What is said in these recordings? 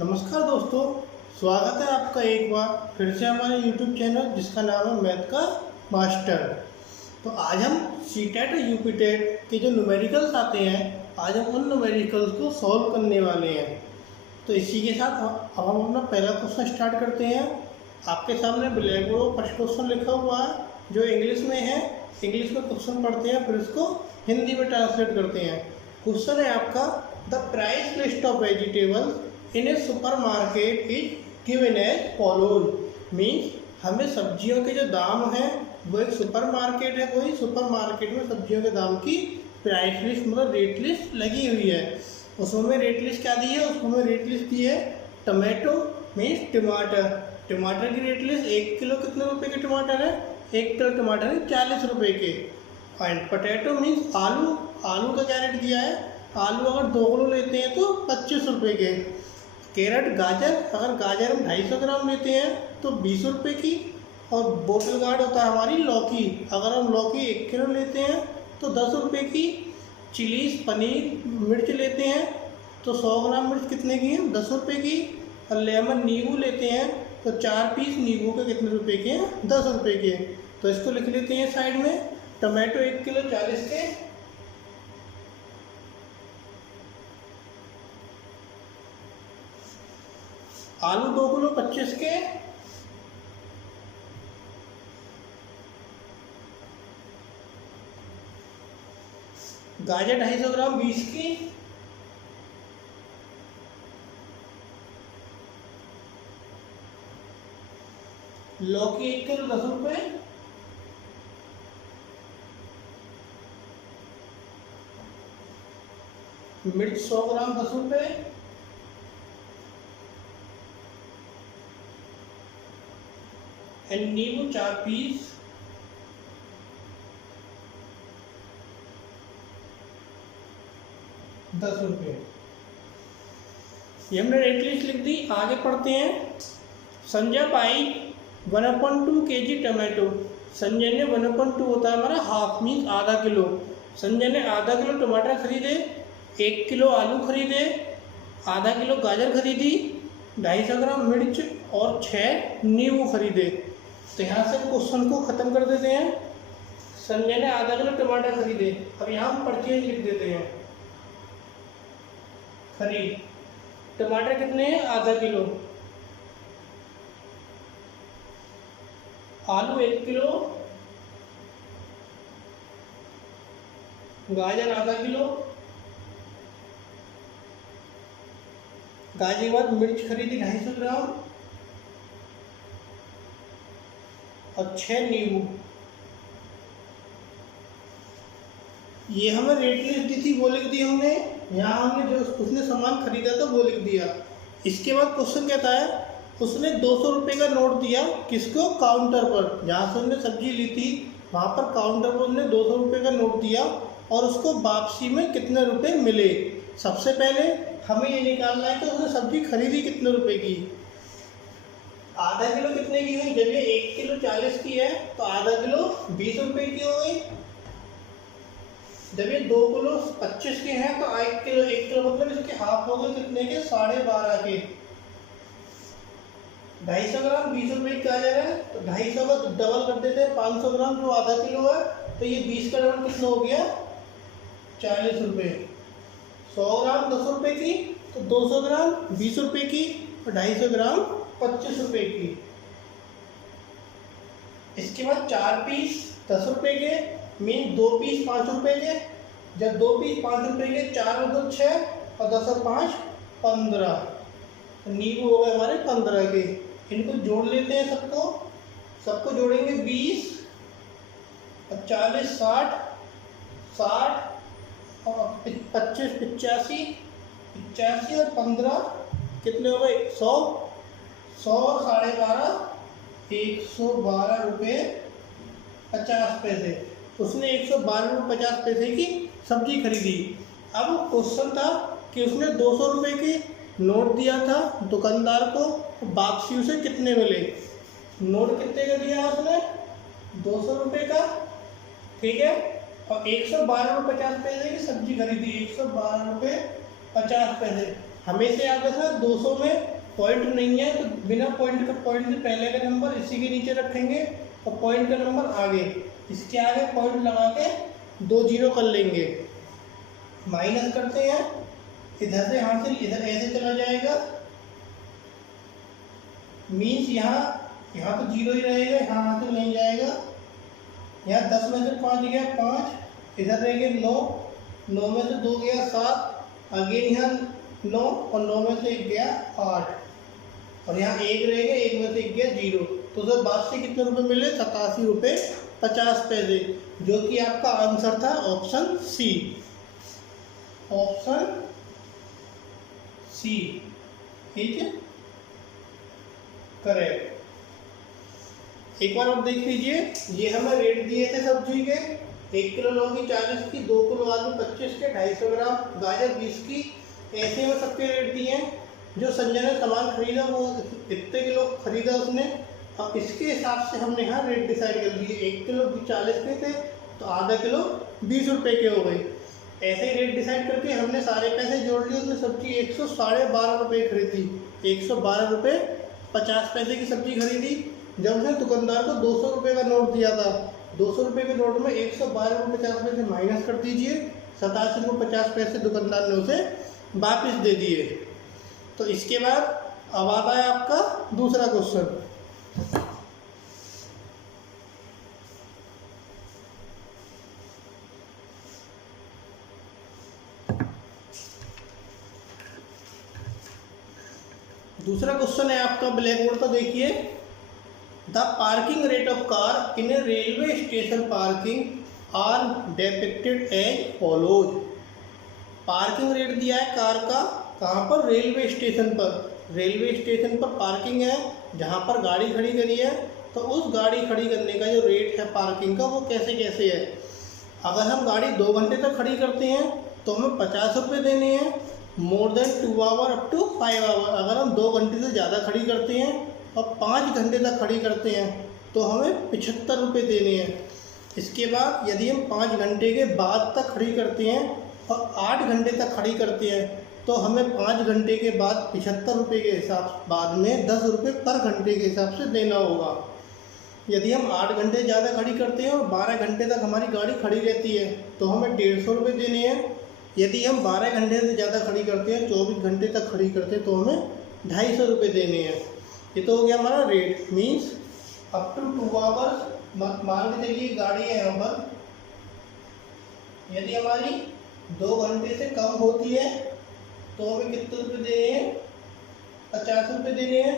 नमस्कार दोस्तों, स्वागत है आपका एक बार फिर से हमारे YouTube चैनल जिसका नाम है मैथ का मास्टर। तो आज हम सीटेट और यूपीटेट के जो न्यूमेरिकल्स आते हैं, आज हम उन न्यूमेरिकल्स को सॉल्व करने वाले हैं। तो इसी के साथ अब हम अपना पहला क्वेश्चन स्टार्ट करते हैं। आपके सामने ब्लैक बोर्ड पर फर्स्ट क्वेश्चन लिखा हुआ है जो इंग्लिश में है। इंग्लिश में क्वेश्चन पढ़ते हैं, फिर उसको हिंदी में ट्रांसलेट करते हैं। क्वेश्चन है आपका, the price list of vegetables in a super market is given as follows. Means हमें सब्जियों के जो दाम हैं वो एक सुपर मार्केट है, वही सुपर मार्केट में सब्जियों के दाम की प्राइस लिस्ट मतलब रेट लिस्ट लगी हुई है। उसमें रेट लिस्ट क्या दी है? उसमें रेट लिस्ट दी है टमाटो मीन्स टमाटर। टमाटर की रेट लिस्ट 1 किलो कितने रुपए के टमाटर है? 1 किलो टमाटर है 40 रुपए के। एंड पोटैटो मीन्स आलू। आलू का क्या रेट दिया है? आलू अगर 2 किलो लेते हैं तो 25 रुपये के। कैरेट गाजर, अगर गाजर हम 250 ग्राम लेते हैं तो 20 रुपये की। और बोतल गार्ड होता है हमारी लौकी, अगर हम लौकी 1 किलो लेते हैं तो 10 रुपये की। चिलीज पनीर मिर्च लेते हैं तो 100 ग्राम मिर्च कितने की है? 10 रुपये की। और लेमन नींबू लेते हैं तो 4 पीस नींबू के कितने रुपए के हैं? 10 रुपये के। तो इसको लिख लेते हैं साइड में। टमाटो 1 किलो 40 के, आलू 2 किलो 25 के, गाजर 250 ग्राम 20 की, लौकी 1 किलो 10 रुपये, मिर्च 100 ग्राम 10 रुपये, एंड नींबू 4 पीस 10 रुपये। ये हमने रेट लिस्ट लिख दी। आगे पढ़ते हैं। संजय पाई 1/2 kg टमाटो। संजय ने 1/2 होता है हमारा हाफ मीन्स आधा किलो। संजय ने आधा किलो टमाटर खरीदे, 1 किलो आलू खरीदे, आधा किलो गाजर खरीदी, 250 ग्राम मिर्च और 6 नींबू खरीदे। तो यहाँ से क्वेश्चन को ख़त्म कर देते हैं। संजय ने आधा किलो टमाटर खरीदे, अब यहाँ हम परचेज लिख देते हैं। खरीद टमाटर कितने हैं? आधा किलो। आलू 1 किलो, गाजर आधा किलो, गाजर के बाद मिर्च खरीदी 250 ग्राम और 6 नींबू। ये हमें रेट लिस्ट दी थी वो लिख दी हमने। यहाँ हमने जो उसने सामान खरीदा था वो लिख दिया। इसके बाद क्वेश्चन कहता है, उसने 200 रुपये का नोट दिया किसको? काउंटर पर। जहाँ से उसने सब्जी ली थी वहाँ पर काउंटर पर उसने 200 रुपये का नोट दिया और उसको वापसी में कितने रुपए मिले। सबसे पहले हमें ये निकालना है कि उसने सब्जी खरीदी कितने रुपए की। आधा किलो कितने की हुई? जब ये 1 किलो 40 की है तो आधा किलो 20 रुपये की हो गई। जब ये 2 किलो 25 के हैं तो 1 किलो मतलब इसके हाफ हो गए कितने के? 12.5 के। 250 ग्राम 20 रुपये की गाजर है तो 250 का डबल कर देते हैं, 500 ग्राम जो आधा किलो है तो ये 20 का डबल कितना हो गया? 40 रुपये। 100 ग्राम 10 रुपये की तो 200 ग्राम 20 रुपये की और 250 ग्राम 25 रुपये की। इसके बाद 4 पीस 10 रुपये के मीन 2 पीस 5 रुपये के। जब 2 पीस 5 रुपये के, 4 और 2 6 और 10 और 5 15। नींबू हो गए हमारे 15 के। इनको जोड़ लेते हैं सबको जोड़ेंगे 20 और 40 60 60 और 25 85 और 15 कितने हो गए? 100 100 12.5 112 रुपये 50 पैसे। उसने 112 रुपये 50 पैसे की सब्जी खरीदी। अब क्वेश्चन था कि उसने 200 रुपये की नोट दिया था दुकानदार को, वापसी उसे कितने मिले। नोट कितने का दिया उसने? 200 रुपये का, ठीक है। और 112 रुपये 50 पैसे की सब्जी खरीदी, 112 रुपये 50 पैसे। हमें से आगे सर 200 में पॉइंट नहीं है तो बिना पॉइंट से पहले का नंबर इसी के नीचे रखेंगे और पॉइंट का नंबर आगे, इसके आगे पॉइंट लगा के 2 जीरो कर लेंगे। माइनस करते हैं, इधर से यहाँ से इधर ऐसे चला जाएगा, मीन्स यहाँ तो जीरो ही रहेगा, यहाँ से नहीं जाएगा। यहाँ 10 में से 5 गया 5, इधर रह गए 9, 9 में से 2 गया 7, अगेन यहाँ 9 और 9 में से 1 गया 8, और यहाँ 1 रह गया, 1 में से 1 गया 0। तो सर बाद से कितने रुपए मिले? 87 रुपये 50 पैसे, जो कि आपका आंसर था ऑप्शन सी। ऑप्शन सी ठीक है करेक्ट। एक बार आप देख लीजिए, ये हमें रेट दिए थे सब्जी के, 1 किलो लौकी 40 की, 2 किलो आलू 25 के, 250 ग्राम गाजर 20 की, ऐसे में सबके रेट दिए हैं। जो संजय ने सामान खरीदा वो इतने किलो खरीदा उसने, अब इसके हिसाब से हमने यहाँ रेट डिसाइड कर लिए। 1 किलो 40 के थे तो आधा किलो 20 रुपये के हो गए। ऐसे ही रेट डिसाइड करके हमने सारे पैसे जोड़ लिए। उसने सब्जी 112 रुपये खरीदी, 112 रुपये 50 पैसे की सब्जी खरीदी। जब उसने दुकानदार को 200 रुपये का नोट दिया था, 200 रुपये के नोट में 112 रुपये 50 पैसे माइनस कर दीजिए, 87 रुपये 50 पैसे दुकानदार ने उसे वापस दे दिए। तो इसके बाद अब आता है आपका दूसरा क्वेश्चन। दूसरा क्वेश्चन है आपका ब्लैक बोर्ड पर, देखिए। The parking rate of car in a railway station parking are depicted as follows. Parking rate दिया है कार का, कहाँ पर? रेलवे स्टेशन पर। रेलवे स्टेशन पर पार्किंग है, जहाँ पर गाड़ी खड़ी करी है, तो उस गाड़ी खड़ी करने का जो रेट है पार्किंग का वो कैसे कैसे है। अगर हम गाड़ी 2 घंटे तक खड़ी करते हैं तो हमें 50 रुपये देने हैं, more than 2 hour up to 5 hour. अगर हम 2 घंटे से ज़्यादा खड़ी करते हैं और 5 घंटे तक खड़ी करते हैं तो हमें 75 रुपये देने हैं। इसके बाद यदि हम 5 घंटे के बाद तक खड़ी करते हैं और 8 घंटे तक खड़ी करते हैं तो हमें 5 घंटे के बाद 75 रुपये के हिसाब बाद में 10 रुपये पर घंटे के हिसाब से देना होगा। यदि हम 8 घंटे ज़्यादा खड़ी करते हैं और 12 घंटे तक हमारी गाड़ी खड़ी रहती है तो हमें 150 रुपये देने हैं। यदि हम 12 घंटे से ज़्यादा खड़ी करते हैं, 24 घंटे तक खड़ी करते हैं, तो हमें 250 रुपये देने हैं। ये तो हो गया हमारा rate, means up to 2 hours. मान के चलिए गाड़ी है यहाँ पर, यदि हमारी 2 घंटे से कम होती है तो हमें कितने रुपये देने हैं? 50 रुपये देने हैं।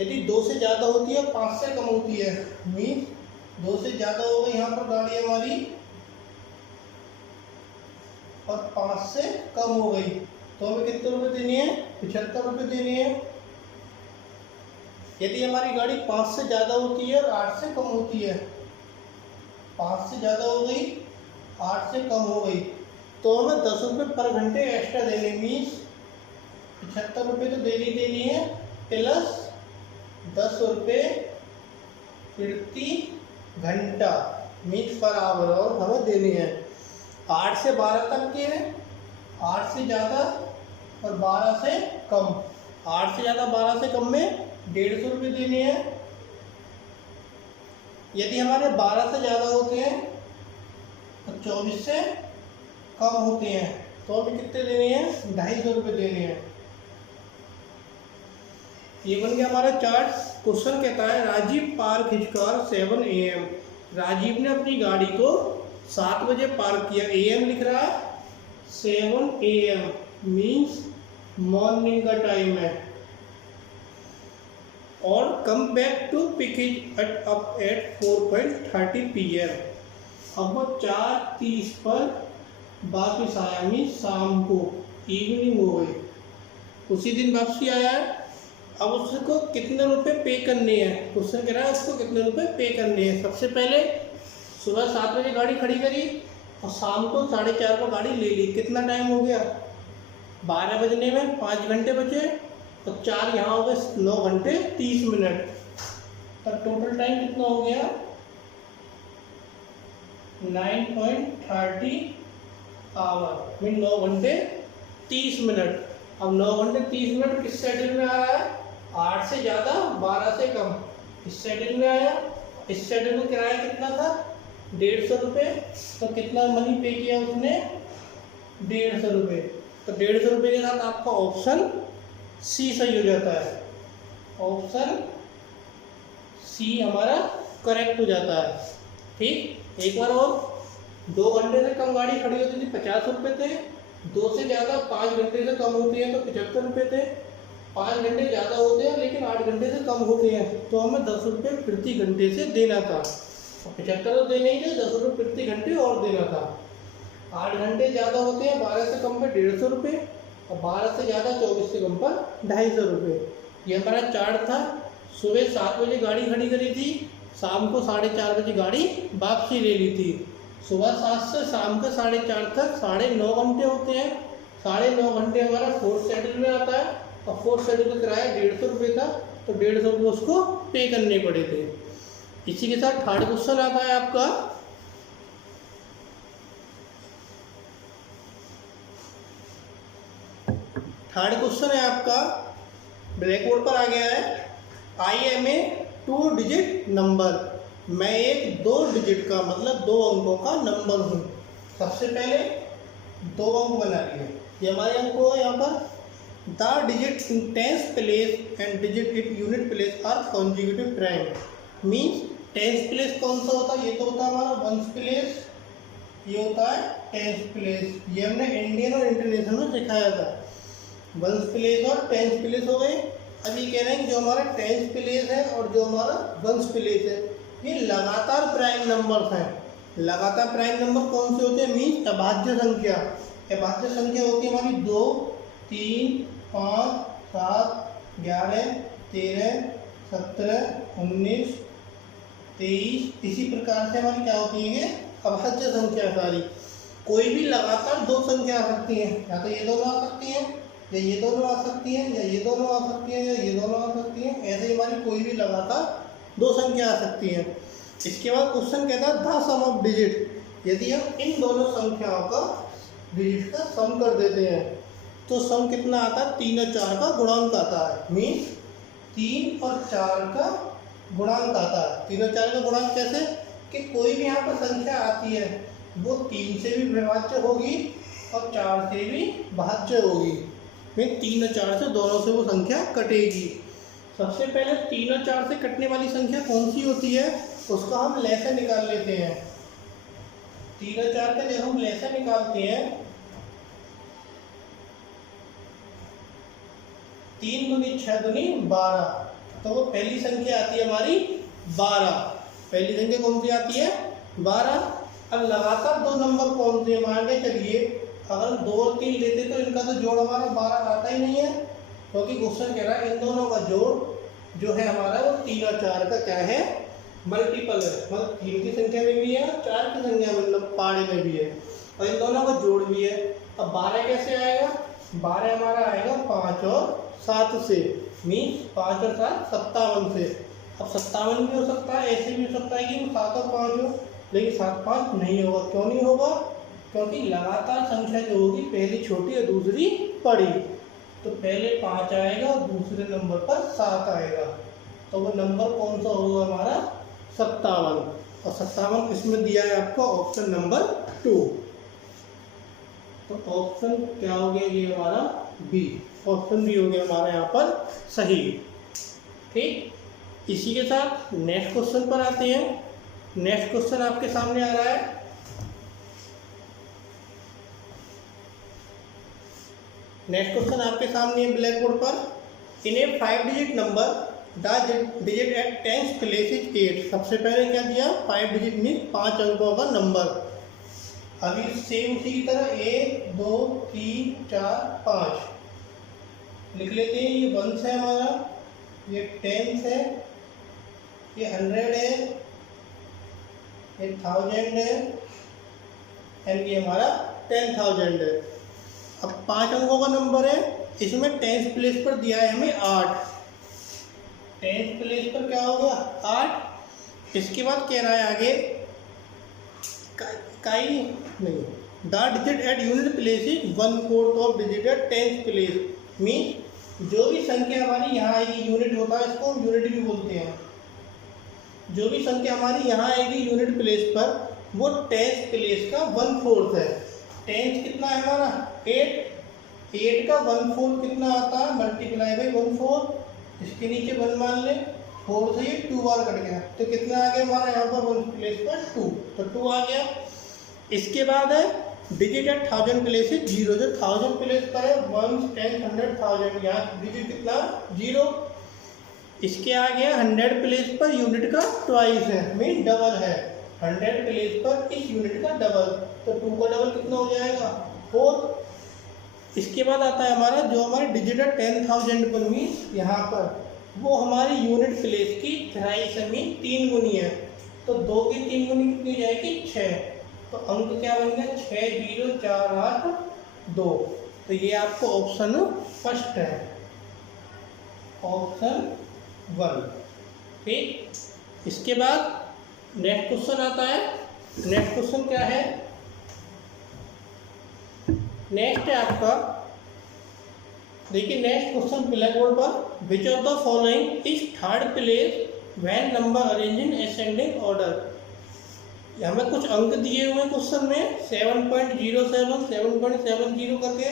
यदि 2 से ज़्यादा होती है, 5 से कम होती है, मीन्स 2 से ज़्यादा हो गई यहाँ पर गाड़ी हमारी और 5 से कम हो गई, तो हमें कितने रुपये देनी है? 75 रुपये देनी है। यदि हमारी गाड़ी 5 से ज़्यादा होती है और 8 से कम होती है, 5 से ज़्यादा हो गई, 8 से कम हो गई, तो हमें 10 रुपये पर घंटे एक्स्ट्रा देने, मीन्स 75 रुपये तो देनी है, प्लस 10 रुपये प्रति घंटा, मीन्स पर आवर, और हमें देने हैं। 8 से 12 तक के हैं, 8 से ज़्यादा और 12 से कम। 8 से ज़्यादा 12 से कम में 150 रुपये देने हैं। यदि हमारे 12 से ज़्यादा होते हैं और 24 से कम होते हैं तो हमें कितने देने हैं? 250 रुपये देने हैं। ये बन गया हमारा चार्ट। क्वेश्चन कहता है Rajiv park his car 7 AM। Rajiv ने अपनी गाड़ी को 7 बजे पार्क किया, AM लिख रहा है, 7 AM मीन्स मॉर्निंग का टाइम है, और come back to pick his up at 4:30 PM। अब वो 4:30 पर वापस आया, मीन्स शाम को, इवनिंग हो गई, उसी दिन वापसी आया है। अब उसको कितने रुपए पे करने हैं? क्वेश्चन कह रहा है उसको कितने रुपए पे करने हैं। सबसे पहले सुबह 7 बजे गाड़ी खड़ी करी और शाम को 4:30 को गाड़ी ले ली। कितना टाइम हो गया? 12 बजने में 5 घंटे बचे और 4 यहाँ हो गए, 9 घंटे 30 मिनट। तो टोटल टाइम कितना हो गया? 9.30 आवर, मीन 9 घंटे 30 मिनट। अब 9 घंटे 30 मिनट किस शेड्यूल में आ रहा है? 8 से ज़्यादा 12 से कम इस शेड्यूल में आया। इस शेड्यूल में किराया कितना था? 150 रुपये। तो कितना मनी पे किया उसने? 150 रुपये। तो 150 रुपये के साथ आपका ऑप्शन सी सही हो जाता है। ऑप्शन सी हमारा करेक्ट हो जाता है। ठीक, एक बार और। 2 घंटे से कम गाड़ी खड़ी होती थी 50 रुपये थे। 2 से ज़्यादा 5 घंटे से कम होती है तो 75 रुपये थे। 5 घंटे ज़्यादा होते हैं लेकिन 8 घंटे से कम होते हैं तो हमें 10 रुपये प्रति घंटे से देना था। 75 तो देने ही थे, 10 रुपये प्रति घंटे और देना था। 8 घंटे ज़्यादा होते हैं 12 से कम पर 150 रुपये और 12 से ज़्यादा 24 से कम पर 250 रुपये। ये हमारा चार्ट था। सुबह 7 बजे गाड़ी खड़ी करी थी, शाम को 4:30 बजे गाड़ी वापसी ले ली थी। सुबह 7 से शाम के 4:30 तक 9.5 घंटे होते हैं। 9.5 घंटे हमारा फोर्थ शेड्यूल में आता है और फोर्थ शेड्यूल का किराया 150 रुपये था तो 150 रुपये उसको पे करने पड़े थे। इसी के साथ थर्ड क्वेश्चन आता है आपका। थर्ड क्वेश्चन है आपका, ब्लैक बोर्ड पर आ गया है। I am a 2 digit number. मैं एक 2 डिजिट का मतलब 2 अंकों का नंबर हूँ। सबसे पहले 2 अंक बना लिए। ये हमारे अंक है यहाँ पर। The digit in tens place and digit in unit place are consecutive prime. Means tens place कौन सा होता है? ये तो होता है हमारा वंस प्लेस, ये होता है टेंस प्लेस। ये हमने इंडियन और इंटरनेशनल में सिखाया था। वंस प्लेस और टेंस प्लेस हो गए। अब ये कह रहे हैं कि जो हमारा टेंस प्लेस है और जो हमारा वंस प्लेस है ये लगातार प्राइम नंबर्स हैं। लगातार प्राइम नंबर कौन से होते हैं? मीन्स अभाज्य संख्या। अभाज्य संख्या होती है हमारी 2, 3, 5, 7, 11, 13, 17, 19, 23। इसी प्रकार से हमारी क्या होती है? अभाज्य संख्या सारी। कोई भी लगातार 2 संख्या आ सकती हैं, या तो ये दोनों आ सकती हैं या ये दोनों आ सकती हैं या ये दोनों आ सकती हैं या ये दोनों आ सकती हैं। ऐसे ही हमारी कोई भी लगातार 2 संख्या आ सकती हैं। इसके बाद क्वेश्चन कहता है द सम ऑफ डिजिट। यदि हम इन दोनों संख्याओं का डिजिट का सम कर देते हैं तो सम कितना आता है? 3 और 4 का गुणांक आता है। मीन्स 3 और 4 का गुणांक आता है। 3 और 4 का गुणांक कैसे? कि कोई भी यहाँ पर संख्या आती है वो 3 से भी विभाज्य होगी और 4 से भी भाज्य होगी। मीन्स 3 और 4 से दोनों से वो संख्या कटेगी। सबसे पहले 3 और 4 से कटने वाली संख्या कौन सी होती है? उसका हम लैसा निकाल लेते हैं। 3 और 4 का जब हम लैसा निकालते हैं 3 दूनी 6 दूनी 12, तो वो पहली संख्या आती है हमारी 12। पहली संख्या कौन सी आती है? 12। अब लगातार 2 नंबर कौन से? मान के चलिए अगर 2 और 3 लेते तो इनका तो जोड़ हमारा 12 आता ही नहीं है, क्योंकि क्वेश्चन कह रहा है इन दोनों का जोड़ जो है हमारा वो 3 और 4 का क्या है? मल्टीपल है। मतलब 3 की संख्या में भी है और 4 की संख्या मतलब पाड़े में भी है और इन दोनों का जोड़ भी है। अब 12 कैसे आएगा? 12 हमारा आएगा 5 और 7 से। मीन्स 5 और 7 57 से। अब 57 भी हो सकता है, ऐसे भी हो सकता है कि 7 और 5 हो, लेकिन 7 5 नहीं होगा। क्यों नहीं होगा? क्योंकि लगातार संख्या जो होगी पहली छोटी और दूसरी बड़ी। तो पहले 5 आएगा और दूसरे नंबर पर 7 आएगा, तो वो नंबर कौन सा होगा हमारा? 57। और 57 इसमें दिया है आपका ऑप्शन नंबर 2। तो ऑप्शन क्या हो गया? ये हमारा बी। ऑप्शन बी हो गया हमारा यहाँ पर सही। ठीक, इसी के साथ नेक्स्ट क्वेश्चन पर आते हैं। नेक्स्ट क्वेश्चन आपके सामने आ रहा है। नेक्स्ट क्वेश्चन आपके सामने है ब्लैक बोर्ड पर। In a 5 digit number the digit at tens place is 8। सबसे पहले क्या दिया? 5 डिजिट मीन 5 अंकों का नंबर। अभी सेम उसी की तरह 1 2 3 4 5 लिख लेते हैं। ये 1 है हमारा, ये 10 है, ये 100 है, ये 1000 है एंड ये हमारा 10,000 है। अब 5 अंकों का नंबर है, इसमें टेंस प्लेस पर दिया है हमें 8। टेंस प्लेस पर क्या हो गया? 8। इसके बाद कह रहा है आगे the digit at unit place is 1/4 of digit at tens place. Mean जो भी संख्या हमारी यहाँ आएगी, यूनिट होता है इसको हम यूनिट भी बोलते हैं। जो भी संख्या हमारी यहाँ आएगी यूनिट प्लेस पर, वो टेंथ प्लेस का 1/4 है। टेंथ कितना है हमारा 8, 8 का 1/4 कितना आता है, मल्टीप्लाई बाई 1/4, इसके नीचे 1 मान ले, 4 से ये 2 बार कट गया, तो कितना आ गया हमारा यहाँ पर 1 प्लेस पर 2, तो 2 आ गया। इसके बाद है डिजिट है 1000 प्लेस है 0, जो 1000 प्लेस पर है 1, 10, 100, 1000, यहाँ डिजिट कितना 0। इसके आ गया 100 प्लेस पर यूनिट का ट्वाइस है, मीन डबल है, 100 प्लेस पर इस यूनिट का डबल, तो 2 का डबल कितना हो जाएगा 4। इसके बाद आता है हमारा जो हमारी डिजिट है 10,000 पर, मीन यहाँ पर वो हमारी यूनिट प्लेस की थ्राइस है, मीन 3 गुनी है, तो 2 की 3 गुनी कितनी हो जाएगी 6, तो अंक क्या बन गया 6048 2। तो ये आपको ऑप्शन फर्स्ट है, ऑप्शन 1। ठीक, इसके बाद नेक्स्ट क्वेश्चन आता है। नेक्स्ट क्वेश्चन क्या है, नेक्स्ट है आपका, देखिए नेक्स्ट क्वेश्चन ब्लैक बोर्ड पर, which of the following is third place when number arrange in ascending order. हमें कुछ अंक दिए हुए क्वेश्चन में 7.07, 7.70 करके,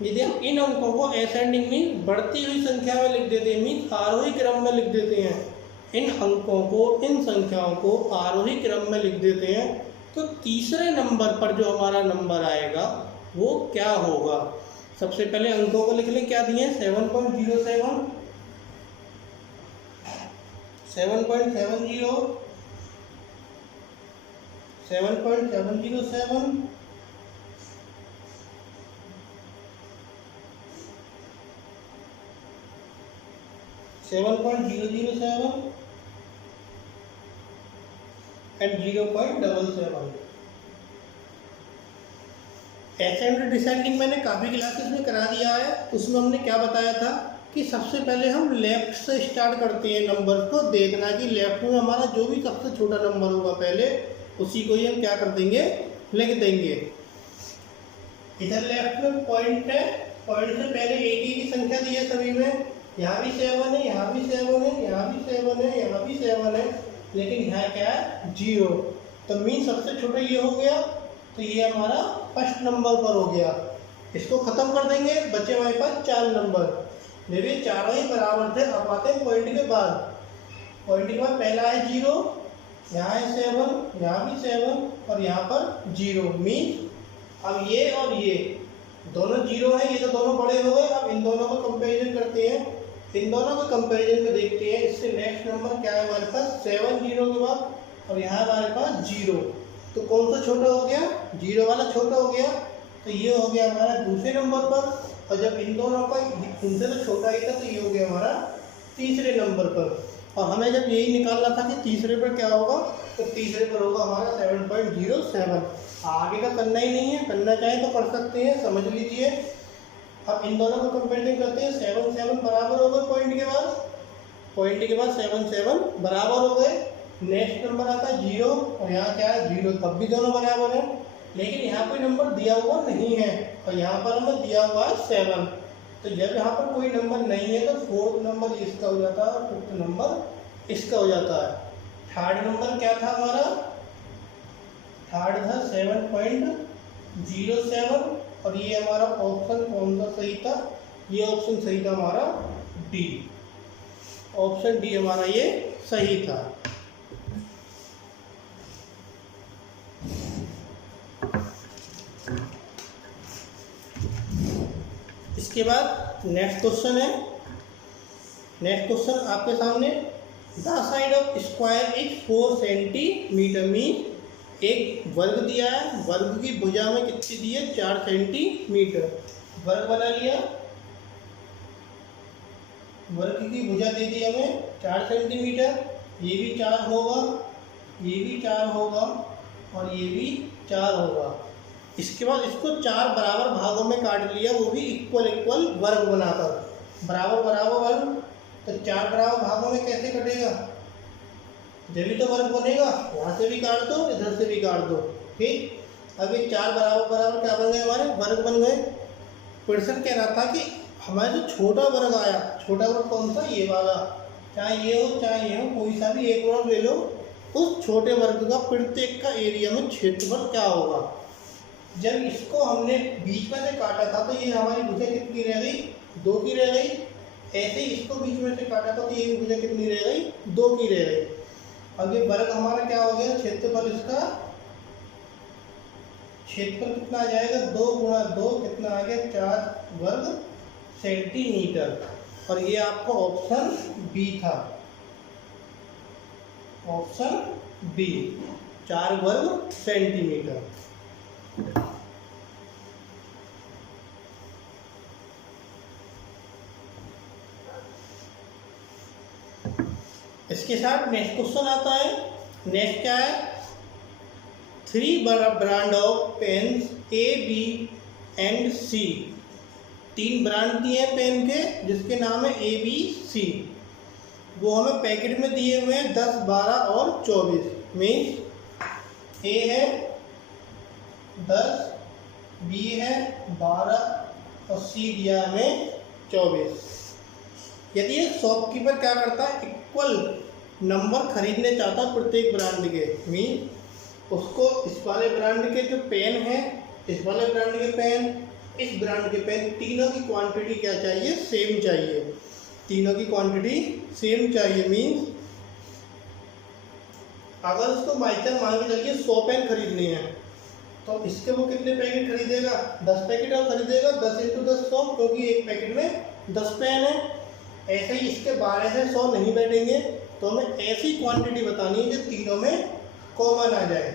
यदि हम इन अंकों को असेंडिंग मीन बढ़ती हुई संख्या में लिख देते हैं, मीन आरोही क्रम में लिख देते हैं, इन अंकों को, इन संख्याओं को आरोही क्रम में लिख देते हैं, तो तीसरे नंबर पर जो हमारा नंबर आएगा वो क्या होगा। सबसे पहले अंकों को लिख लें, क्या दिए 7.07, 7.70, 7.707, 7.007 एंड 0.77। एसेंड डिसेंडिंग मैंने काफ़ी क्लासेस में करा दिया है, उसमें हमने क्या बताया था कि सबसे पहले हम लेफ्ट से स्टार्ट करते हैं नंबर को देखना, कि लेफ्ट में हमारा जो भी सबसे छोटा नंबर होगा पहले उसी को ही हम क्या कर देंगे, लिख देंगे। इधर लेफ्ट में पॉइंट है, पॉइंट से पहले एक ही की संख्या दी है सभी में, यहाँ भी 7 है, यहाँ भी 7 है, यहाँ भी 7 है, यहाँ भी 7 है, लेकिन यहाँ क्या है 0, तो मीन सबसे छोटा ये हो गया, तो ये हमारा फर्स्ट नंबर पर हो गया। इसको खत्म कर देंगे, बचे हमारे पास 4 नंबर, देखिए चारों ही बराबर थे। अब आते हैं पॉइंट के बाद, पॉइंट के बाद पहला है 0, यहाँ है 7, यहाँ भी 7 और यहाँ पर 0, मीन अब ये और ये दोनों 0 है, ये तो दोनों बड़े हो गए। अब इन दोनों को कंपैरिजन करते हैं, इन दोनों को कंपैरिजन में देखते हैं, इससे नेक्स्ट नंबर क्या है हमारे पास 7 0 के बाद, और यहाँ हमारे पास 0, तो कौन सा छोटा हो गया, 0 वाला छोटा हो गया, तो ये हो गया हमारा दूसरे नंबर पर। और जब इन दोनों का इनसे तो छोटा ही था, तो ये हो गया हमारा तीसरे नंबर पर। और हमें जब यही निकालना था कि तीसरे पर क्या होगा, तो तीसरे पर होगा हमारा 7.07। आगे का करना ही नहीं है, करना चाहें तो कर सकते हैं, समझ लीजिए। अब इन दोनों को कंपेरिजन करते हैं, 7 7 बराबर हो गए पॉइंट के बाद, पॉइंट के बाद 7 7 बराबर हो गए। नेक्स्ट नंबर आता है 0, और यहाँ क्या है 0, तब भी दोनों बराबर हैं, लेकिन यहाँ कोई नंबर दिया हुआ नहीं है, और यहाँ पर हमें दिया हुआ है 7। तो जब यहाँ पर कोई नंबर नहीं है, तो फोर्थ नंबर इसका हो जाता है और फिफ्थ नंबर इसका हो जाता है। थर्ड नंबर क्या था हमारा, थर्ड था 7.07, और ये हमारा ऑप्शन कौन सा सही था, ये ऑप्शन सही था हमारा डी, ऑप्शन डी हमारा ये सही था। इसके बाद नेक्स्ट क्वेश्चन है, नेक्स्ट क्वेश्चन आपके सामने, the side of square is 4 centimetre, mean एक वर्ग दिया है, वर्ग की भुजा में कितनी दी है 4 सेंटीमीटर, वर्ग बना लिया, वर्ग की भुजा दे दी हमें 4 सेंटीमीटर, ये भी 4 होगा, ये भी 4 होगा और ये भी 4 होगा। इसके बाद इसको 4 बराबर भागों में काट लिया, वो भी इक्वल इक्वल वर्ग बनाकर, बराबर बराबर वर्ग, तो 4 बराबर भागों में कैसे कटेगा, जब भी तो वर्ग बनेगा, यहाँ से भी काट दो, इधर से भी काट दो, ठीक। अब ये 4 बराबर बराबर क्या बन गए हमारे, वर्ग बन गए। क्वेश्चन कह रहा था कि हमारा जो छोटा वर्ग आया, छोटा वर्ग कौन सा, ये वाला, चाहे ये हो चाहे ये हो, कोई सा भी एक वर्ग ले लो, उस छोटे वर्ग का प्रत्येक का एरिया में क्षेत्रफल क्या होगा। जब इसको हमने बीच में से काटा था तो ये हमारी भुजा कितनी रह गई, 2 की रह गई। ऐसे ही इसको बीच में से काटा था तो ये भुजा कितनी रह गई, 2 की रह गई। अब ये वर्ग हमारा क्या हो गया, क्षेत्रफल, इसका क्षेत्रफल कितना आ जाएगा, 2 गुणा 2 कितना आ गया, 4 वर्ग सेंटीमीटर। और ये आपका ऑप्शन बी था, ऑप्शन बी, 4 वर्ग सेंटीमीटर। इसके साथ नेक्स्ट क्वेश्चन आता है। नेक्स्ट क्या है, 3 brand of pens A B and C. 3 brand दिए हैं पेन के जिसके नाम है ए बी सी। वो हमें पैकेट में दिए हुए हैं 10, 12 और 24। मीन्स ए है 10, बी है 12 और सी दिया हमें 24। यदि एक शॉपकीपर क्या करता है, इक्वल नंबर खरीदने चाहता है प्रत्येक ब्रांड के, मीन उसको इस वाले ब्रांड के जो पेन है, इस वाले ब्रांड के पेन, इस ब्रांड के पेन, तीनों की क्वांटिटी क्या चाहिए, सेम चाहिए। तीनों की क्वांटिटी सेम चाहिए। मीन्स अगर उसको बाईचांस मान के चलिए 100 पेन खरीदने हैं तो इसके वो कितने पैकेट खरीदेगा, 10 पैकेट और खरीदेगा। 10 × 10 100, क्योंकि एक पैकेट में 10 पेन है। ऐसे ही इसके 12 से 100 नहीं बैठेंगे, तो हमें ऐसी क्वांटिटी बतानी है जो तीनों में कॉमन आ जाए।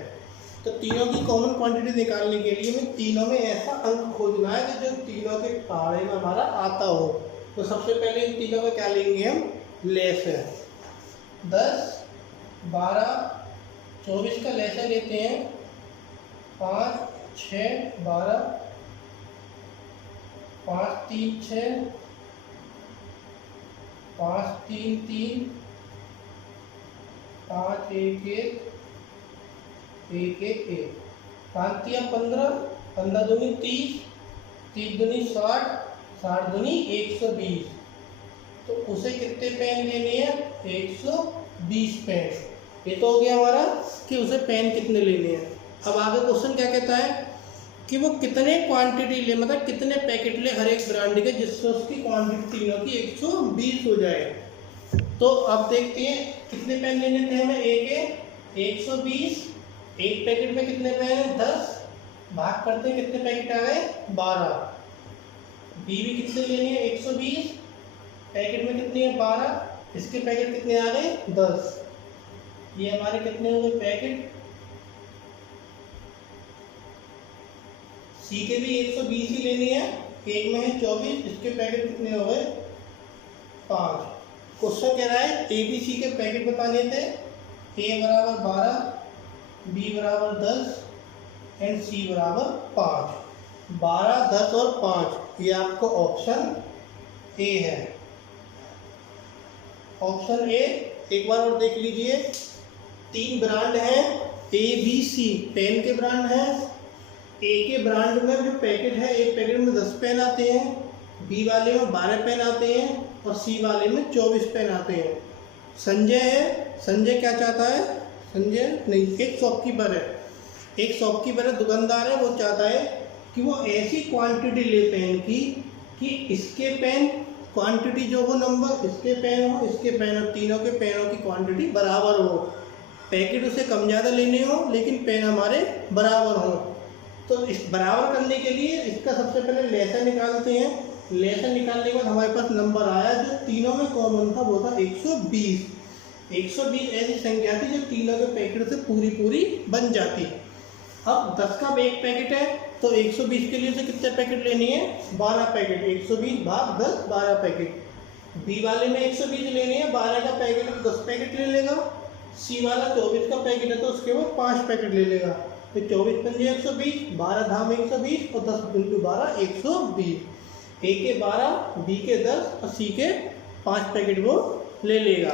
तो तीनों की कॉमन क्वांटिटी निकालने के लिए हमें तीनों में ऐसा अंक खोजना है कि जो तीनों के पहाड़े में हमारा आता हो। तो सबसे पहले इन तीनों का क्या लेंगे हम, लेस है। 10, 12, 24 का लेस लेते हैं, 5, 6, 12, 5, 3, 6, 5, 3, 3, 5, 1, 1, 1, 1, 1, 5 × 15, 15 दूनी 30, 30 दूनी 60, 60 दूनी 120। तो उसे कितने पेन लेने हैं, 120 पेन। ये तो हो गया हमारा कि उसे पेन कितने लेने हैं। अब आगे क्वेश्चन क्या कहता है कि वो कितने क्वांटिटी ले, मतलब कितने पैकेट ले हर एक ब्रांड के, जिससे उसकी क्वांटिटी तीनों की 120 हो जाए। तो अब देखते हैं कितने पेन लेने थे हमें, एक 120, एक पैकेट में कितने पेन है, 10, भाग करते हैं कितने पैकेट आ गए, 12। बी भी कितने लेने हैं, 120, पैकेट में कितने हैं, 12, इसके पैकेट कितने आ गए, 10। ये हमारे कितने हो गए पैकेट। सी के भी 120 ही लेनी है, एक में है 24, इसके पैकेट कितने हो गए, 5। क्वेश्चन कह रहा है ए बी सी के पैकेट बताने थे, ए बराबर 12, बी बराबर 10 एंड सी बराबर 5। 12, 10 और 5, ये आपका ऑप्शन ए है। ऑप्शन ए एक बार और देख लीजिए। 3 ब्रांड हैं ए बी सी, पेन के ब्रांड हैं। ए के ब्रांड में जो पैकेट है, एक पैकेट में 10 पेन आते हैं, बी वाले में 12 पेन आते हैं और सी वाले में 24 पेन आते हैं। संजय है, संजय क्या चाहता है, संजय नहीं, एक शॉपकीपर है, एक शॉपकीपर है, दुकानदार है। वो चाहता है कि वो ऐसी क्वांटिटी ले पेन की कि इसके पेन क्वांटिटी जो हो नंबर, इसके पेन हो, इसके पेन हो, तीनों के पेनों की क्वांटिटी बराबर हो। पैकेट उसे कम ज़्यादा लेने हो लेकिन पेन हमारे बराबर हो। तो इस बराबर करने के लिए इसका सबसे पहले लेसन निकालते हैं। लेसन निकालने के बाद हमारे पास नंबर आया जो तीनों में कॉमन था, वो था 120। 120 ऐसी संख्या थी जो तीनों के पैकेट से पूरी बन जाती। अब 10 का एक पैकेट है तो 120 के लिए उसे कितने पैकेट लेनी है, 12 पैकेट। 120 भाग 10, 12 पैकेट। बी वाले में 120 लेनी है, 12 का पैकेट है तो 10 पैकेट ले लेगा। सी वाला 24 का पैकेट है तो उसके वो 5 पैकेट ले लेगा। तो 24 पंजे 120, 12 धाम 120 और 10 × 12 120। ए के 12, बी के 10 और सी के 5 पैकेट वो ले लेगा।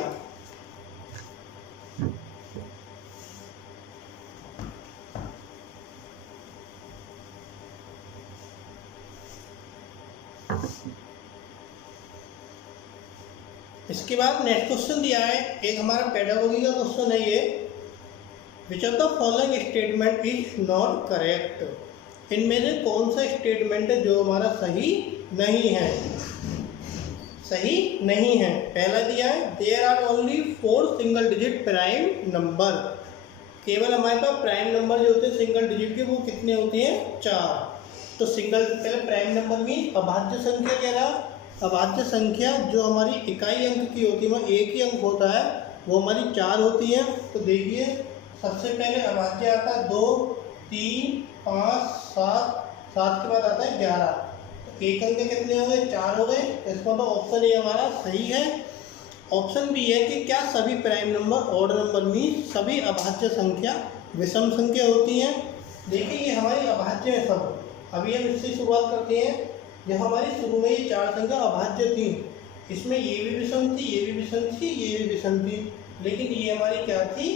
इसके बाद नेक्स्ट क्वेश्चन दिया है, एक हमारा पेडागोजी का क्वेश्चन है ये, which of the following statement is not correct. इनमें से कौन सा स्टेटमेंट है जो हमारा सही नहीं है, सही नहीं है। पहला दिया है there are only 4 single digit prime number, केवल हमारे पास प्राइम नंबर जो होते हैं सिंगल डिजिट के वो कितने होते हैं 4। तो सिंगल पहले प्राइम नंबर में अभाज्य संख्या कह रहा, अभाज्य संख्या जो हमारी इकाई अंक की होती है वह एक ही अंक होता है, वो हमारी 4 होती है। तो देखिए सबसे पहले अभाज्य आता है 2, 3, 5, 7, 7 के बाद आता है 11। तो एक अंक कितने हो गए 4 हो गए। इसका तो ऑप्शन ए हमारा सही है। ऑप्शन बी है कि क्या सभी प्राइम नंबर ऑड नंबर में सभी अभाज्य संख्या विषम संख्या होती हैं। देखिए ये हमारी अभाज्य है सब। अभी हम इससे शुरुआत करते हैं। जब हमारी शुरू में ये 4 संख्या अभाज्य थी, इसमें ये भी विषम थी, ये भी विषम थी, ये भी विषम थी, लेकिन ये हमारी क्या थी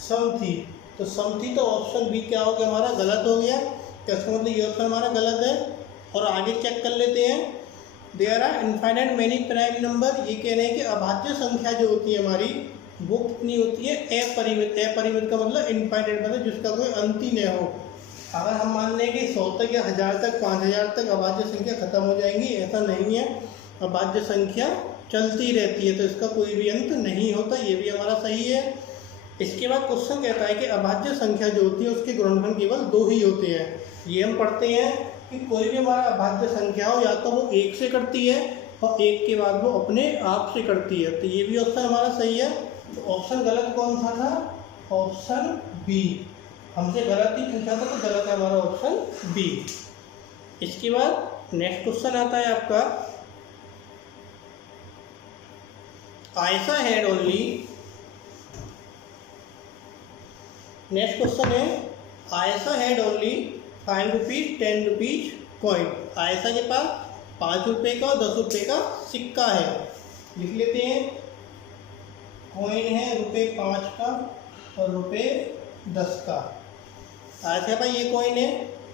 सम थी। तो सम थी तो ऑप्शन बी क्या हो गया हमारा गलत हो गया। तो इसका मतलब ये ऑप्शन हमारा गलत है। और आगे चेक कर लेते हैं, there are infinite many prime number. ये कह रहे हैं कि अभाज्य संख्या जो होती है हमारी वो कितनी होती है अपरिमित। अपरिमित का मतलब इनफाइनाइट मतलब जिसका कोई अंत ही न हो। अगर हम मान लें कि 100 तक या 1000 तक 5000 तक अभाज्य संख्या खत्म हो जाएंगी, ऐसा नहीं है। अभाज्य संख्या चलती रहती है तो इसका कोई भी अंत नहीं होता, ये भी हमारा सही है। इसके बाद क्वेश्चन कहता है कि अभाज्य संख्या जो होती है उसके गुणनफल केवल 2 ही होते हैं। ये हम पढ़ते हैं कि कोई भी हमारा अभाज्य संख्या हो या तो वो 1 से कटती है और 1 के बाद वो अपने आप से कटती है। तो ये भी ऑप्शन हमारा सही है। तो ऑप्शन गलत कौन सा था, ऑप्शन बी। हमसे गलत ही पूछा था तो गलत है हमारा ऑप्शन बी। इसके बाद नेक्स्ट क्वेश्चन आता है आपका, Ayesha had only. Next question है Ayesha had only 5 rupees 10 rupees coin. Ayesha के पास 5 रुपये का और 10 रुपये का सिक्का है। लिख लेते हैं, कॉइन है ₹5 का और ₹10 का। आयशा के पास ये कॉइन है।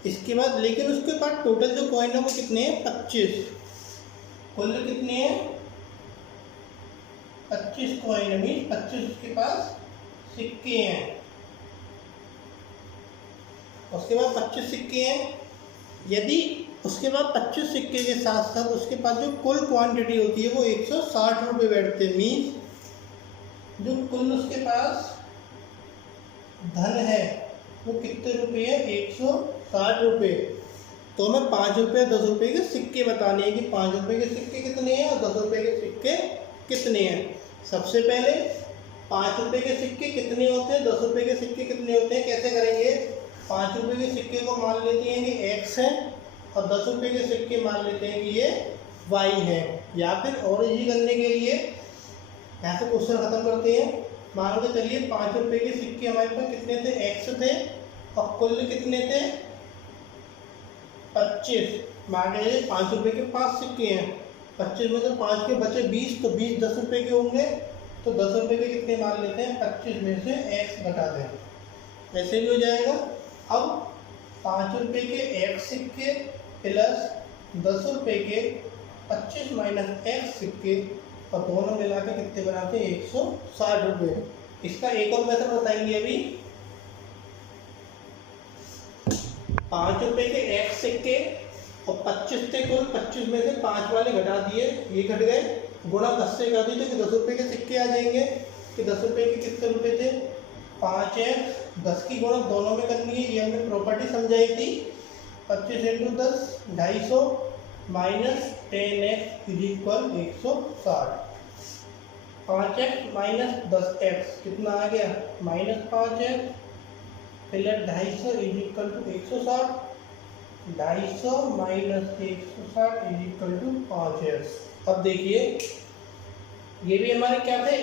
इसके बाद लेकिन उसके पास टोटल जो कॉइन है वो कितने हैं 25। कुल कितने हैं 25 कॉइन है, 25 उसके पास सिक्के हैं। उसके बाद 25 सिक्के हैं। यदि उसके बाद 25 सिक्के के साथ साथ उसके पास जो कुल क्वांटिटी होती है वो 160 रुपये बैठते हैं। मीन्स जो कुल उसके पास धन है वो कितने रुपये है 160 रुपये। तो हमें 5 रुपये 10 रुपये के सिक्के बताने हैं कि 5 रुपये के सिक्के कितने हैं और 10 रुपये के सिक्के कितने हैं। सबसे पहले 5 रुपये के सिक्के कितने होते हैं, 10 रुपये के सिक्के कितने होते हैं, कैसे करेंगे। 5 रुपये के सिक्के को मान लेते हैं कि x है और 10 रुपये के सिक्के मान लेते हैं कि ये y है। या फिर और इजी करने के लिए ऐसे क्वेश्चन खत्म करते हैं। मान के चलिए 5 रुपये के सिक्के हमारे पास कितने थे x थे और कुल कितने थे 25। मान के चलिए 5 रुपये के 5 सिक्के हैं, 25 में से 5 के बचे 20, तो 20 10 रुपये के होंगे। तो 10 रुपये के कितने मान लेते हैं 25 में से x घटा दें, ऐसे भी हो जाएगा। अब 5 रुपये के x सिक्के प्लस 10 रुपये के 25 माइनस x सिक्के और दोनों मिला के कितने बनाते हैं 160 रुपये। इसका एक और मेथड बताएंगे अभी। 5 रुपये के x सिक्के और 25 थे कुल, 25 में से 5 वाले घटा दिए, ये घट गए, गुणा 10 से कर दिए तो 10 रुपये के सिक्के आ जाएंगे। कि 10 रुपये के कितने रुपये थे 5x, 10 की गुणा दोनों में करनी है, ये हमने प्रॉपर्टी समझाई थी। 25 × 10 250 minus 10x is equal 160। 5x minus 10x कितना आ गया -5x plus 250 is equal to 160। 250 minus 160 is equal to 5x। अब देखिए ये भी हमारे क्या थे,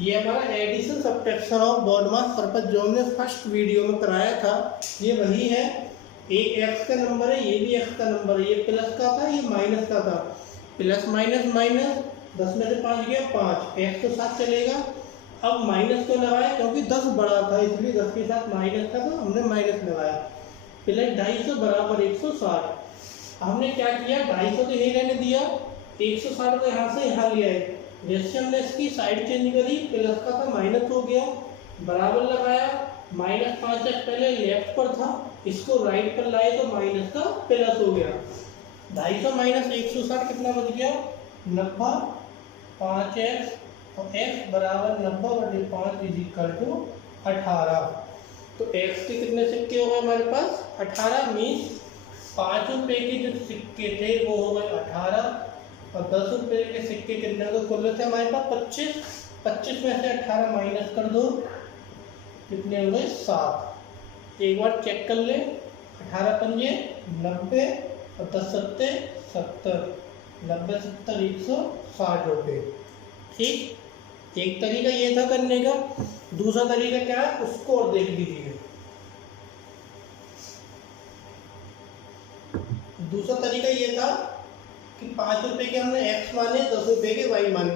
ये हमारा addition subtraction of BODMAS purpose जो हमने फर्स्ट वीडियो में कराया था, ये वही है। एक x का नंबर है, ये भी x का नंबर है, ये प्लस का था, ये माइनस का था। प्लस माइनस माइनस 10 में से 5 गया 5, x के साथ चलेगा। अब माइनस को लगाया क्योंकि 10 बड़ा था इसलिए 10 के साथ माइनस था तो हमने माइनस लगाया। प्लस 250 बराबर 160। हमने क्या किया 250 तो यही रहने दिया, 160 को यहाँ से यहाँ ले आए, जैसे हमने इसकी साइड चेंज करी, प्लस का था माइनस हो गया, बराबर लगाया, -5x पहले लेफ्ट पर था, इसको राइट पर लाए तो माइनस का प्लस हो गया। 250 माइनस 160 कितना बच गया? 90। 5x और x बराबर 90/5 इज इक्वल टू 18। तो x के कितने सिक्के हो गए हमारे पास? 18। मीन्स 5 रुपये के जो सिक्के थे वो हो गए 18, और 10 रुपये के सिक्के कितने हो गए? कुल थे हमारे पास 25। 25 में से 18 माइनस कर दो, कितने हो गए? 7। एक बार चेक कर ले, 18 पंजे 90 और 10 सत्ते 70, 90 70 160 रुपये। ठीक, एक तरीका ये था करने का। दूसरा तरीका क्या है उसको और देख लीजिए। दूसरा तरीका ये था कि 5 रुपये के हमने x माने, 10 रुपये के y माने।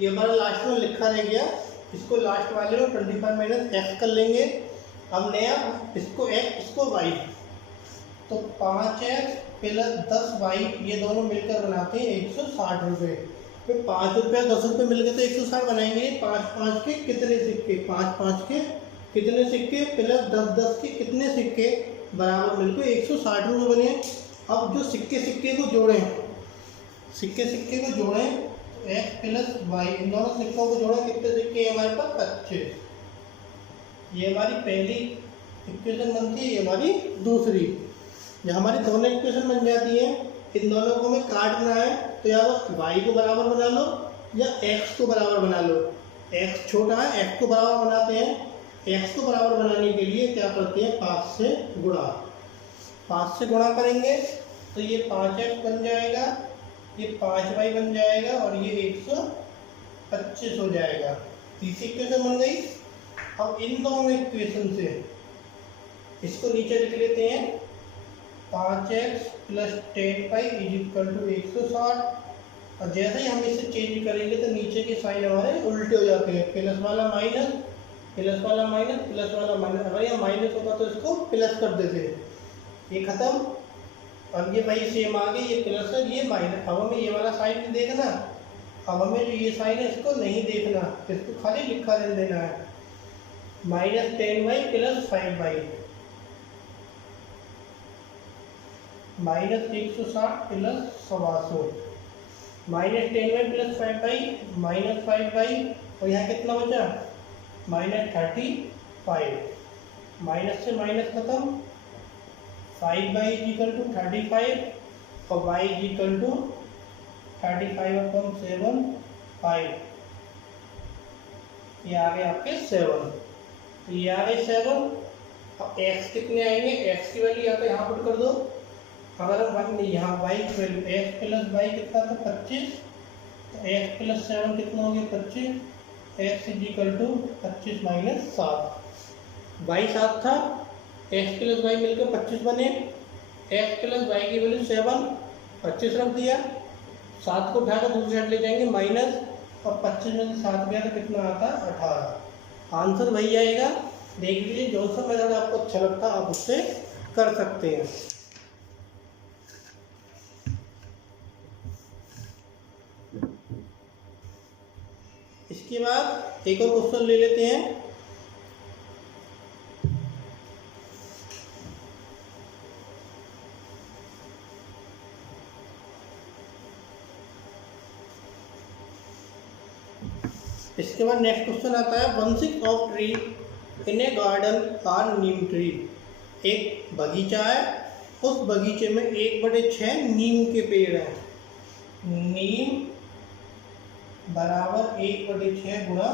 ये हमारा लास्ट में लिखा रह गया, इसको लास्ट वाले में 25 माइनस x कर लेंगे। अब नया इसको x इसको y, तो 5x प्लस 10y ये दोनों मिलकर बनाते हैं 160 रुपये। फिर 5 रुपये 10 रुपये मिल गए तो 160 बनाएंगे। 5 के कितने सिक्के? 5 के कितने सिक्के प्लस 10 के कितने सिक्के बराबर मिलकर 160 रुपये बने। अब जो सिक्के को जोड़ें, सिक्के को जोड़ें तो x प्लस वाई, इन दोनों सिक्कों को जोड़ें, कितने सिक्के हमारे पास? 25। ये हमारी पहली इक्वेशन बनती है, ये हमारी दूसरी। जब हमारी दोनों इक्वेशन बन जाती है, इन दोनों को हमें काटना है तो या तो y को बराबर बना लो या x को बराबर बना लो। x छोटा है, x को बराबर बनाते हैं। x को बराबर बनाने के लिए क्या करते हैं? 5 से गुणा। 5 से गुणा करेंगे तो ये 5x बन जाएगा, ये 5y बन जाएगा और ये 125 हो जाएगा। तीसरी इक्वेशन बन गई। अब इन दोनों इक्वेशन से इसको नीचे लिख लेते हैं, 5x plus 10y is equal to 160। और जैसे ही हम इसे चेंज करेंगे तो नीचे के साइन हमारे उल्टे हो जाते हैं, प्लस वाला माइनस, प्लस वाला माइनस, प्लस वाला माइनस। अगर ये माइनस होता तो इसको प्लस कर देते, ये खत्म। अब ये भाई सेम आ गई, ये प्लस है ये माइनस। अब हमें ये वाला साइन नहीं देखना, अब हमें जो ये साइन है इसको नहीं देखना, इसको खाली लिखा दे देना है, -10y plus 5y -160 plus 125, -10y plus 5y -5y, और यहाँ कितना बचा? -35। माइनस से माइनस खत्म, 5y इज इक्वल टू 35 और y इज इक्वल टू 35/7 5। ये आ गए आपके 7, तो ये आ गए 7। अब x कितने आएंगे? x की वैल्यू यहाँ पे यहाँ पुट कर दो। अगर हम यहाँ y की वैल्यू x प्लस y कितना था? 25, तो x प्लस 7 कितना हो गया? 25। x is equal to 25 minus 7, y 7 था, x प्लस y मिलकर 25 बने। x प्लस y की वैल्यू 7, 25 रख दिया, 7 को उठाकर दूसरी साइड ले जाएंगे माइनस, और 25 में से 7 गया तो कितना आता है? 18। आंसर वही आएगा। देख लीजिए, जो सा मेथड आपको अच्छा लगता है आप उससे कर सकते हैं। इसके बाद एक और क्वेश्चन ले लेते हैं। इसके बाद नेक्स्ट क्वेश्चन आता है, 1/6 of tree in a garden are neem tree. एक बगीचा है, उस बगीचे में 1/6 नीम के पेड़ हैं। नीम बराबर 1/6 गुणा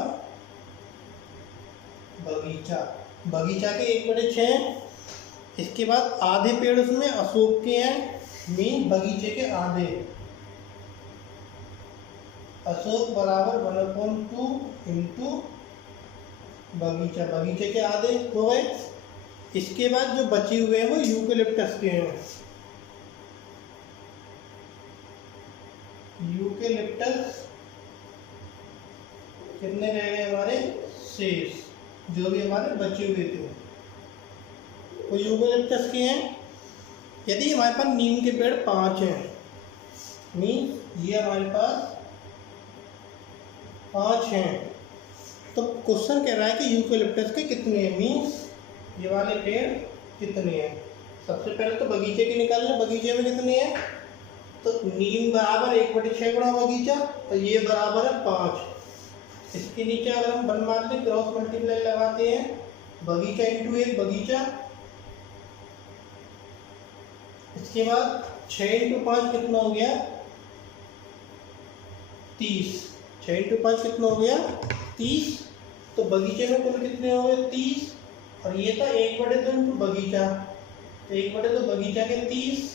बगीचा, बगीचा के 1/6। इसके बाद आधे पेड़ उसमें अशोक के हैं, मीन बगीचे के आधे। अशोक बराबर 1/2 इंटू बगीचा, बगीचे के आधे हो गए। इसके बाद जो बचे हुए हैं वो यूकेलिप्टस के हैं। यूकेलिप्टस कितने रह गए हमारे? शेष, जो भी हमारे बचे हुए थे वो यूकेलिप्टस के हैं। यदि हमारे पास नीम के पेड़ 5 हैं मीन्स ये हमारे पास 5 हैं। तो क्वेश्चन कह रहा है कि यूकेलिप्टस के कितने हैं, मीन्स ये वाले पेड़ कितने हैं। सबसे पहले तो बगीचे की निकालना, बगीचे में कितने हैं, तो नीम बराबर 1/6 गुणा बगीचा, तो ये बराबर है 5। इसके नीचे अगर हम 1 मान लें, क्रॉस मल्टीप्लाई लगाते हैं, बगीचा इंटू 1 बगीचा। इसके बाद 6 इंटू 5 कितना हो गया, 30। 6 इंटू 5 कितना हो गया, 30। तो बगीचे में कुल कितने हो गए, 30। और ये था 1/2 इंटू बगीचा, तो 1/2 बगीचा के 30,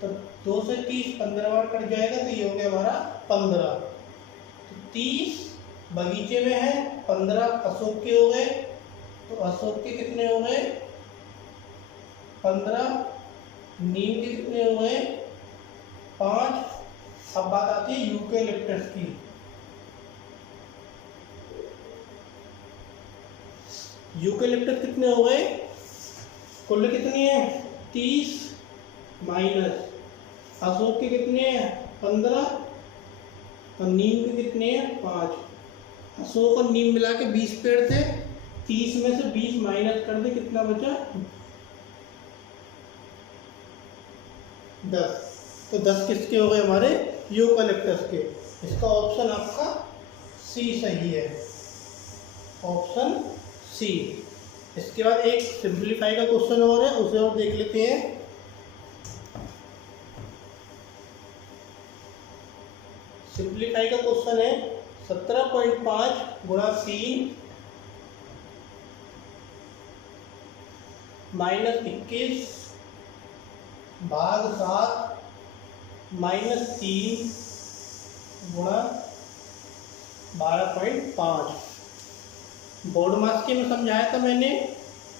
तो 2 से 30 15 बार कट जाएगा, तो ये हो गया हमारा 15। तो 30 बगीचे में है, 15 अशोक के हो गए, तो अशोक के कितने हो गए 15, नीम के कितने हो गए 5। अब बात आती है यूकेलिप्टस की। यूकेलिप्टस कितने हो गए, कुल कितनी है 30 माइनस अशोक के कितने हैं 15 और नीम के कितने हैं 5। अशोक और नीम मिला के 20 पेड़ थे, 30 में से 20 माइनस कर दे, कितना बचा 10। तो 10 किसके हो गए हमारे यूकेलिप्टस के। इसका ऑप्शन आपका सी सही है, ऑप्शन सी। इसके बाद एक सिंप्लीफाई का क्वेश्चन और है, उसे और देख लेते हैं। सिंप्लीफाई का क्वेश्चन है 17.5 गुणा 3 माइनस 21 भाग 7 माइनस 3 गुणा 12.5। बोर्ड मास के में समझाया था मैंने,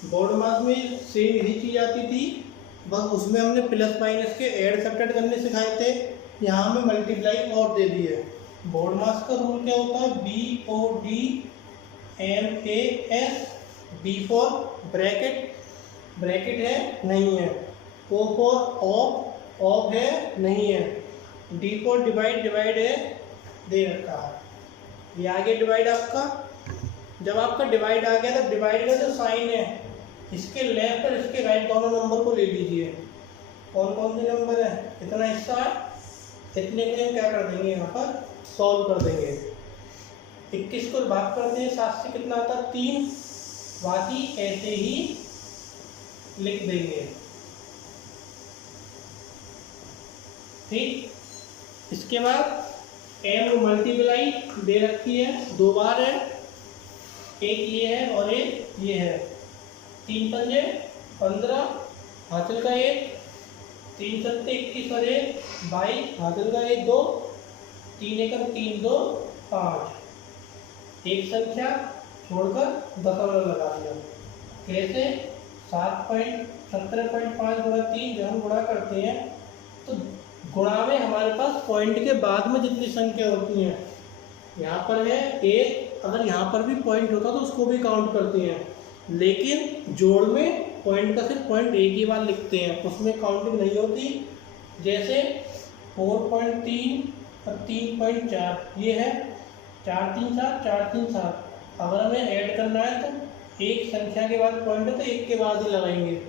बोर्ड मास में सेम यही चीज़ आती थी, बस उसमें हमने प्लस माइनस के ऐड सब्ट्रैक्ट करने सिखाए थे, यहाँ हमें मल्टीप्लाई और दे दी है। बोर्ड मास का रूल क्या होता है, BODMAS, B for bracket, bracket है नहीं है, O फॉर ऑफ, ऑफ है नहीं है, D फॉर डिवाइड, डिवाइड है दे रखा है। ये आगे डिवाइड आपका, जब आपका डिवाइड आ गया तो डिवाइड का जो साइन है इसके लेफ्ट और इसके राइट दोनों नंबर को ले लीजिए। कौन कौन से नंबर है, इतना हिस्सा है, इतने को हम क्या कर देंगे यहाँ पर सॉल्व कर देंगे। 21 को भाग करते हैं 7 से कितना आता है 3, बाकी ऐसे ही लिख देंगे, ठीक। इसके बाद m मल्टीप्लाई दे रखी है, 2 बार है, एक ये है और एक ये है, 3 पंजे 15 हासिल का 1, 3 सत्ते 21 और 1 22 हासिल का 1 2, 3 एकम 3 2 5। एक संख्या छोड़कर दशमलव लगा दिया। कैसे, 17.5 गुणा 3 जब हम गुणा करते हैं तो गुणा में हमारे पास पॉइंट के बाद में जितनी संख्या होती हैं, यहाँ पर है 1, अगर यहाँ पर भी पॉइंट होता तो उसको भी काउंट करते हैं, लेकिन जोड़ में पॉइंट का सिर्फ पॉइंट एक ही बार लिखते हैं, उसमें काउंटिंग नहीं होती। जैसे 4.3 और 3.4 ये है 4 3 7 4 3 7। अगर हमें ऐड करना है तो एक संख्या के बाद पॉइंट है तो एक के बाद ही लगाएंगे,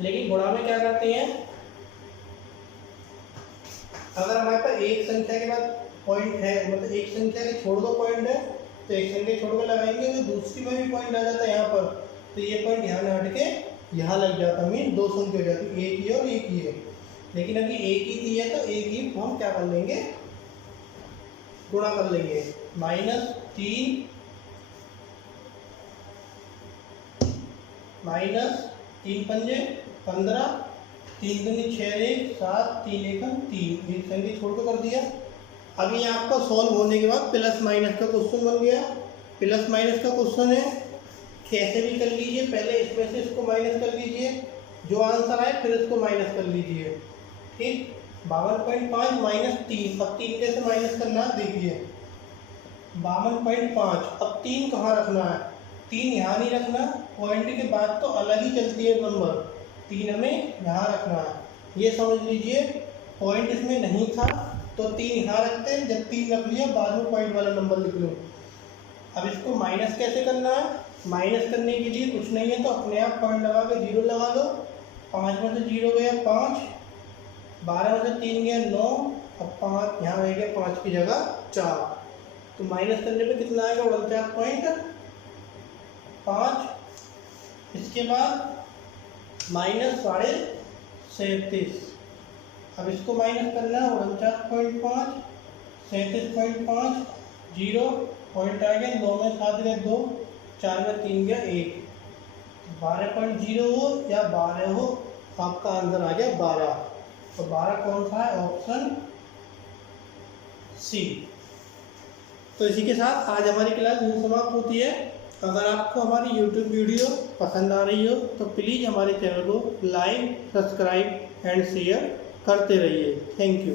लेकिन गुणा में क्या करते हैं, अगर हमारे पास एक संख्या के बाद पॉइंट है, मतलब एक संख्या के छोड़ दो पॉइंट है तो एक संख्या छोड़ कर लगाएंगे, तो दूसरी में भी पॉइंट आ जाता है यहाँ पर, तो ये पॉइंट यहाँ न हट के यहाँ लग जाता है, मीन 2 संख्या हो जाती है, एक ये और एक ये। लेकिन अभी एक ही दी है तो एक ही हम क्या कर लेंगे, गुणा कर लेंगे। -3 -3 पंजे 15, 3 दूनी 6 1 7 3 एकम 3, एक संख्या छोड़ कर दिया। अभी यहाँ आपका सॉल्व होने के बाद प्लस माइनस का क्वेश्चन बन गया। प्लस माइनस का क्वेश्चन है, कैसे भी कर लीजिए, पहले इसमें से इसको माइनस कर लीजिए, जो आंसर आए फिर इसको माइनस कर लीजिए, ठीक। 52.5 -3, अब 3 कैसे माइनस करना है देखिए, 52.5। अब 3 कहाँ रखना है, 3 यहाँ नहीं रखना, पॉइंट के बाद तो अलग ही चलती है नंबर, 3 हमें यहाँ रखना है, ये समझ लीजिए। पॉइंट इसमें नहीं था तो 3 यहाँ रखते हैं, जब 3 रख लिया बाद में पॉइंट वाला नंबर लिख लो। अब इसको माइनस कैसे करना है, माइनस करने के लिए कुछ नहीं है तो अपने आप पॉइंट लगा के 0 लगा लो। 5 में से 0 गया 5, 12 में से 3 गया 9, अब 5 यहाँ रह गया 5 की जगह 4, तो माइनस करने पे कितना आएगा 49.5। इसके बाद माइनस 37.5, अब इसको माइनस करना है 49.5, 37.5, 0 पॉइंट आ गया, 9 में 7 गए 2, 4 में 3 गया 1, 12.0 हो या 12 हो, आपका आंसर आ गया 12। तो 12 कौन सा है, ऑप्शन सी। तो इसी के साथ आज हमारी क्लास यहीं समाप्त होती है। अगर आपको हमारी YouTube वीडियो पसंद आ रही हो तो प्लीज़ हमारे चैनल को लाइक, सब्सक्राइब एंड शेयर करते रहिए। Thank you.